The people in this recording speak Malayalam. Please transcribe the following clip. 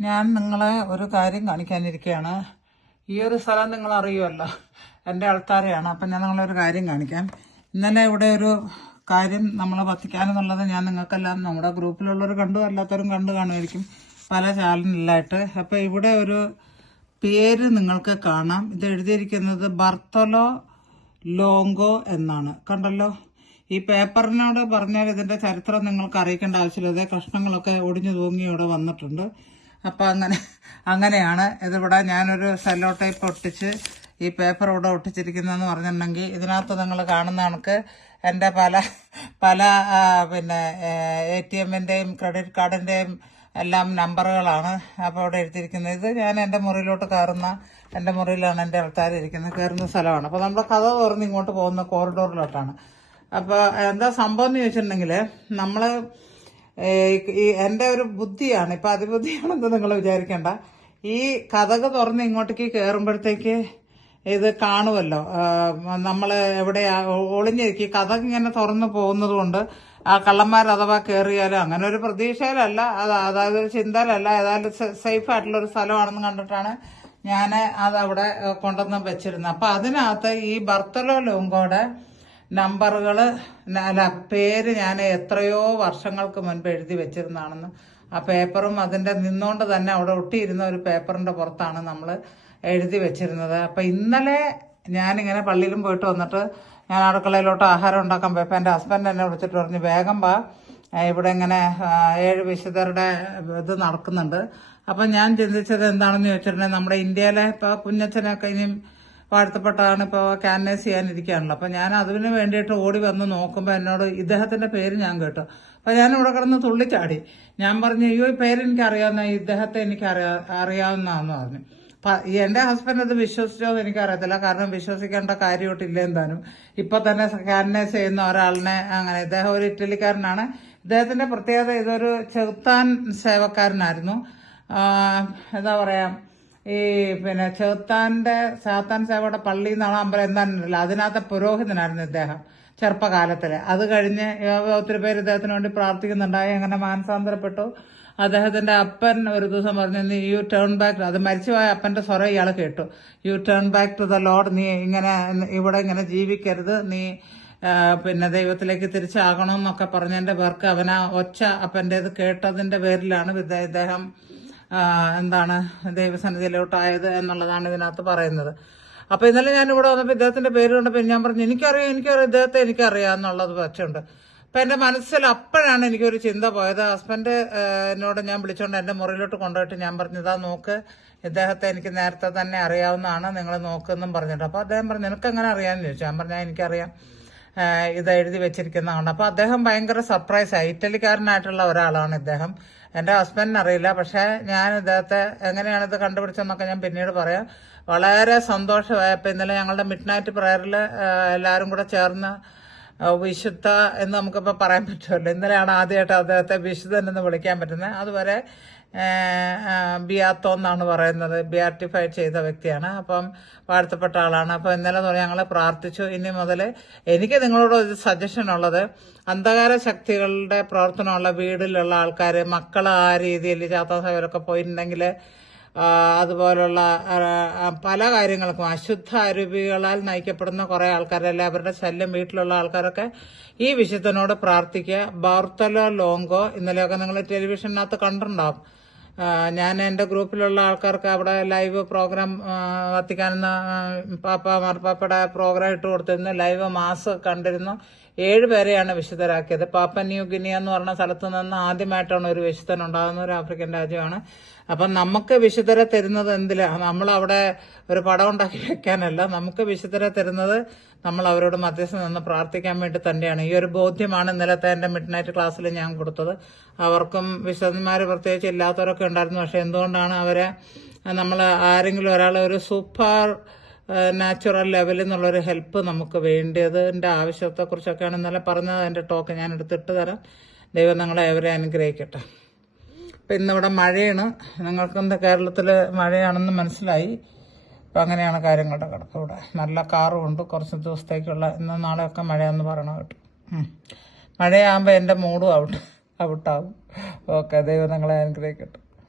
ഞാൻ നിങ്ങളെ ഒരു കാര്യം കാണിക്കാനിരിക്കുകയാണ് ഈ ഒരു സ്ഥലം നിങ്ങൾ അറിയുമല്ലോ എന്റെ ആൾക്കാരെയാണ് അപ്പം ഞാൻ നിങ്ങളെ ഒരു കാര്യം കാണിക്കാം. ഇന്നലെ ഇവിടെ ഒരു കാര്യം നമ്മൾ വത്തിക്കാനെന്നുള്ളത് ഞാൻ നിങ്ങൾക്കെല്ലാം നമ്മുടെ ഗ്രൂപ്പിലുള്ളവർ കണ്ടു അല്ലാത്തവരും കണ്ടു കാണുമായിരിക്കും. പല ചാനലിലായിട്ട്. അപ്പം ഇവിടെ ഒരു പേര് നിങ്ങൾക്ക് കാണാം. ഇത് എഴുതിയിരിക്കുന്നത് ബർത്തലോ ലോങ്കോ എന്നാണ്. കണ്ടല്ലോ? ഈ പേപ്പറിനോട് പറഞ്ഞാൽ ഇതിന്റെ ചരിത്രം നിങ്ങൾക്ക് അറിയിക്കേണ്ട ആവശ്യമില്ല. കഷ്ണങ്ങളൊക്കെ ഒടിഞ്ഞു തൂങ്ങി ഇവിടെ വന്നിട്ടുണ്ട്. അപ്പം അങ്ങനെ അങ്ങനെയാണ്. ഇതിവിടെ ഞാനൊരു സെല്ലോ ടൈപ്പ് ഒട്ടിച്ച് ഈ പേപ്പർ ഇവിടെ ഒട്ടിച്ചിരിക്കുന്നതെന്ന് പറഞ്ഞിട്ടുണ്ടെങ്കിൽ ഇതിനകത്ത് നിങ്ങൾ കാണുന്ന കണക്ക് എന്റെ പല പല പിന്നെ എ ടി എമ്മിന്റെയും ക്രെഡിറ്റ് കാർഡിന്റെയും എല്ലാം നമ്പറുകളാണ് അപ്പോൾ അവിടെ എഴുതിയിരിക്കുന്നത്. ഇത് ഞാൻ എന്റെ മുറിയിലോട്ട് കയറുന്ന എന്റെ മുറിയിലാണ് എന്റെ ആൾക്കാർ ഇരിക്കുന്നത്. കയറുന്ന സ്ഥലമാണ്. അപ്പോൾ നമ്മുടെ കഥ തുറന്ന് ഇങ്ങോട്ട് പോകുന്ന കോറിഡോറിലോട്ടാണ് അപ്പോൾ എന്താ സംഭവം എന്ന് ചോദിച്ചിട്ടുണ്ടെങ്കിൽ നമ്മൾ ഈ എന്റെ ഒരു ബുദ്ധിയാണ്. ഇപ്പം അതിബുദ്ധിയാണെന്ന് നിങ്ങൾ വിചാരിക്കേണ്ട. ഈ കഥക് തുറന്ന് ഇങ്ങോട്ടേക്ക് കയറുമ്പോഴത്തേക്ക് ഇത് കാണുമല്ലോ നമ്മൾ എവിടെയാ ഒളിഞ്ഞിരിക്കും. കഥക ഇങ്ങനെ തുറന്നു പോകുന്നത് കൊണ്ട് ആ കള്ളന്മാർ അഥവാ കയറിയാലോ അങ്ങനെ ഒരു പ്രതീക്ഷയിലല്ല. അത് അതായത് ഒരു ചിന്തയിലല്ല. ഏതായാലും സേഫ് ആയിട്ടുള്ള ഒരു സ്ഥലമാണെന്ന് കണ്ടിട്ടാണ് ഞാൻ അതവിടെ കൊണ്ടുവന്ന് വെച്ചിരുന്നത്. അപ്പം അതിനകത്ത് ഈ ബർത്തലോ ലോങ്കോടെ നമ്പറുകൾ അല്ല പേര് ഞാൻ എത്രയോ വർഷങ്ങൾക്ക് മുൻപ് എഴുതി വെച്ചിരുന്നതാണെന്ന്. ആ പേപ്പറും അതിന്റെ നിന്നുകൊണ്ട് തന്നെ അവിടെ ഒട്ടിയിരുന്ന ഒരു പേപ്പറിന്റെ പുറത്താണ് നമ്മൾ എഴുതി വെച്ചിരുന്നത്. അപ്പം ഇന്നലെ ഞാനിങ്ങനെ പള്ളിയിലും പോയിട്ട് വന്നിട്ട് ഞാൻ അടുക്കളയിലോട്ട് ആഹാരം ഉണ്ടാക്കാൻ പോയപ്പോൾ എന്റെ ഹസ്ബൻഡ് എന്നെ വിളിച്ചിട്ട് പറഞ്ഞു വേഗം വാ. ഇവിടെ ഇങ്ങനെ ഏഴ് വിശുദ്ധരുടെ ഇത് നടക്കുന്നുണ്ട്. അപ്പം ഞാൻ ചിന്തിച്ചത് എന്താണെന്ന് ചോദിച്ചിട്ടുണ്ടെങ്കിൽ നമ്മുടെ ഇന്ത്യയിലെ ഇപ്പോൾ കുഞ്ഞച്ഛനൊക്കെ ഇനിയും വാഴ്ത്തപ്പെട്ടാണ് ഇപ്പോൾ ക്യാൻവേസ് ചെയ്യാനിരിക്കുകയാണല്ലോ അപ്പം ഞാൻ അതിന് വേണ്ടിയിട്ട് ഓടി വന്ന് നോക്കുമ്പോൾ എന്നോട് ഇദ്ദേഹത്തിന്റെ പേര് ഞാൻ കേട്ടു. അപ്പം ഞാൻ ഇവിടെ കിടന്ന് തുള്ളിച്ചാടി. ഞാൻ പറഞ്ഞു അയ്യോ ഈ പേര് എനിക്ക് അറിയാവുന്ന ഇദ്ദേഹത്തെ എനിക്ക് അറിയാ അറിയാവുന്നതാണെന്ന് പറഞ്ഞു. എന്റെ ഹസ്ബൻഡ് അത് വിശ്വസിച്ചോ എന്ന് എനിക്കറിയത്തില്ല. കാരണം വിശ്വസിക്കേണ്ട കാര്യമായിട്ടില്ല എന്താനും ഇപ്പൊ തന്നെ കാനേസ് ചെയ്യുന്ന ഒരാളിനെ അങ്ങനെ ഇദ്ദേഹം ഒരു ഇറ്റലിക്കാരനാണ്. ഇദ്ദേഹത്തിന്റെ പ്രത്യേകത ഇതൊരു ചെറുത്താൻ സേവക്കാരനായിരുന്നു. എന്താ പറയാ ഈ പിന്നെ ചെറുത്താന്റെ സാത്താൻ സേവയുടെ പള്ളി എന്നാണ് അമ്പലം എന്താണെന്നില്ല അതിനകത്തെ പുരോഹിതനായിരുന്നു ഇദ്ദേഹം ചെറുപ്പകാലത്തിൽ. അത് കഴിഞ്ഞ് ഒത്തിരി പേര് ഇദ്ദേഹത്തിന് വേണ്ടി പ്രാർത്ഥിക്കുന്നുണ്ടായി. അങ്ങനെ മാനസാന്തരപ്പെട്ടു. അദ്ദേഹത്തിന്റെ അപ്പൻ ഒരു ദിവസം പറഞ്ഞു നീ യു ടേൺ ബാക്ക് അത് മരിച്ചുപോയ അപ്പന്റെ സ്വരം ഇയാൾ കേട്ടു. You turn back to the lord നീ ഇങ്ങനെ ഇവിടെ ഇങ്ങനെ ജീവിക്കരുത്. നീ പിന്നെ ദൈവത്തിലേക്ക് തിരിച്ചാകണമെന്നൊക്കെ പറഞ്ഞതിന്റെ പേർക്ക് അവനാ ഒച്ച അപ്പന്റേത് കേട്ടതിന്റെ പേരിലാണ് ഇദ്ദേഹം എന്താണ് ദൈവസന്നിധിയിലോട്ടായത് എന്നുള്ളതാണ് ഇതിനകത്ത് പറയുന്നത്. അപ്പൊ ഇന്നലെ ഞാൻ ഇവിടെ വന്നപ്പോൾ ഇദ്ദേഹത്തിന്റെ പേര് കണ്ടപ്പോൾ ഞാൻ പറഞ്ഞു എനിക്കറിയാം എനിക്കറിയാം ഇദ്ദേഹത്തെ എനിക്കറിയാം എന്നുള്ളത് പറ്റുണ്ട് അപ്പൊ എന്റെ മനസ്സിൽ അപ്പോഴാണ് എനിക്കൊരു ചിന്ത പോയത്. ഹസ്ബൻഡ് എന്നോട് ഞാൻ വിളിച്ചോണ്ട് എന്റെ മുറിയിലോട്ട് കൊണ്ടുപോയിട്ട് ഞാൻ പറഞ്ഞു ഇതാ നോക്ക് ഇദ്ദേഹത്തെ എനിക്ക് നേരത്തെ തന്നെ അറിയാവുന്നതാണ് നിങ്ങൾ നോക്കുന്നു പറഞ്ഞിട്ട്. അപ്പൊ അദ്ദേഹം പറഞ്ഞു നിനക്ക് എങ്ങനെ അറിയാമെന്ന് ചോദിച്ചു. ഞാൻ പറഞ്ഞാൽ എനിക്കറിയാം ഇത് എഴുതി വെച്ചിരിക്കുന്നതാണ്. അപ്പൊ അദ്ദേഹം ഭയങ്കര സർപ്രൈസ് ആയി ഇറ്റലിക്കാരനായിട്ടുള്ള ഒരാളാണ് ഇദ്ദേഹം. എന്റെ ഹസ്ബൻഡിന് അറിയില്ല. പക്ഷെ ഞാൻ ഇദ്ദേഹത്തെ എങ്ങനെയാണ് ഇത് കണ്ടുപിടിച്ചതെന്നൊക്കെ ഞാൻ പിന്നീട് പറയാം. വളരെ സന്തോഷമായപ്പോൾ ഇന്നലെ ഞങ്ങളുടെ മിഡ് നൈറ്റ് പ്രയറിൽ എല്ലാവരും കൂടെ ചേർന്ന് വിശുദ്ധ എന്ന് നമുക്കിപ്പോൾ പറയാൻ പറ്റുമല്ലോ. ഇന്നലെയാണ് ആദ്യമായിട്ട് അദ്ദേഹത്തെ വിശുദ്ധൻ എന്ന് വിളിക്കാൻ പറ്റുന്നത്. അതുവരെ ബിയാത്തോ എന്നാണ് പറയുന്നത്. ബിയാർട്ടിഫൈ ചെയ്ത വ്യക്തിയാണ്. അപ്പം വാഴ്ത്തപ്പെട്ട ആളാണ്. അപ്പം ഇന്നലെ തുടങ്ങി ഞങ്ങൾ പ്രാർത്ഥിച്ചു. ഇനി മുതൽ എനിക്ക് നിങ്ങളോട് ഒരു സജഷൻ ഉള്ളത്. അന്ധകാര ശക്തികളുടെ പ്രവർത്തനമുള്ള വീടിലുള്ള ആൾക്കാർ മക്കൾ ആ രീതിയിൽ ചാത്താ സഭയിലൊക്കെ പോയിട്ടുണ്ടെങ്കിൽ അതുപോലുള്ള പല കാര്യങ്ങൾക്കും അശുദ്ധ അരുവികളാൽ നയിക്കപ്പെടുന്ന കുറെ ആൾക്കാരല്ലേ അവരുടെ ശല്യം വീട്ടിലുള്ള ആൾക്കാരൊക്കെ ഈ വിശുദ്ധനോട് പ്രാർത്ഥിക്കുക. ബാർത്തലോ ലോങ്കോ ഇന്നലെയൊക്കെ നിങ്ങൾ ടെലിവിഷനകത്ത് കണ്ടിട്ടുണ്ടാവും. ഞാൻ എന്റെ ഗ്രൂപ്പിലുള്ള ആൾക്കാർക്ക് അവിടെ ലൈവ് പ്രോഗ്രാം വത്തിക്കാനെന്ന പാപ്പ മാർപ്പാപ്പയുടെ പ്രോഗ്രാം ഇട്ട് കൊടുത്തിരുന്നു. ലൈവ് മാസ് കണ്ടിരുന്നു. ഏഴ് പേരെയാണ് വിശുദ്ധരാക്കിയത്. പാപ്പ ന്യൂ ഗിനിയ എന്ന് പറഞ്ഞ സ്ഥലത്ത് നിന്ന് ആദ്യമായിട്ടാണ് ഒരു വിശുദ്ധൻ ഉണ്ടാകുന്ന ഒരു ആഫ്രിക്കൻ രാജ്യമാണ്. അപ്പം നമുക്ക് വിശുദ്ധരെ തരുന്നത് എന്തിലാ? നമ്മൾ അവിടെ ഒരു പടം ഉണ്ടാക്കി വെക്കാനല്ല. നമുക്ക് വിശുദ്ധരെ തരുന്നത് നമ്മൾ അവരോട് മധ്യസ്ഥം നിന്ന് പ്രാർത്ഥിക്കാൻ വേണ്ടി തന്നെയാണ്. ഈ ഒരു ബോധ്യമാണ് ഇന്നലത്തെ എന്റെ മിഡ് നൈറ്റ് ക്ലാസ്സിൽ ഞാൻ കൊടുത്തത്. അവർക്കും വിശുദ്ധന്മാർ പ്രത്യേകിച്ച് ഇല്ലാത്തവരൊക്കെ ഉണ്ടായിരുന്നു. പക്ഷെ എന്തുകൊണ്ടാണ് അവരെ നമ്മൾ ആരെങ്കിലും ഒരാളെ ഒരു സൂപ്പർ നാച്ചുറൽ ലെവലിൽ നിന്നുള്ളൊരു ഹെൽപ്പ് നമുക്ക് വേണ്ടിയതിന്റെ ആവശ്യത്തെക്കുറിച്ചൊക്കെയാണ് ഇന്നലെ പറഞ്ഞത്. അതിന്റെ ടോക്ക് ഞാൻ എടുത്തിട്ട് തരാം. ദൈവം നിങ്ങളെ അവരെ അനുഗ്രഹിക്കട്ടെ. അപ്പം ഇന്നിവിടെ മഴയാണ്. നിങ്ങൾക്കെന്താ കേരളത്തിൽ മഴയാണെന്ന് മനസ്സിലായി. അപ്പം അങ്ങനെയാണ് കാര്യങ്ങളുടെ കിടക്കുക ഇവിടെ. നല്ല കാറും ഉണ്ട് കുറച്ച് ദിവസത്തേക്കുള്ള ഇന്ന് നാളെയൊക്കെ മഴയെന്ന് പറയണ കേട്ടു. മഴയാകുമ്പോൾ എന്റെ മൂഡും ഔട്ട് ഔട്ടാകും ഓക്കെ ദൈവം നിങ്ങളെ അനുഗ്രഹിക്കട്ടെ.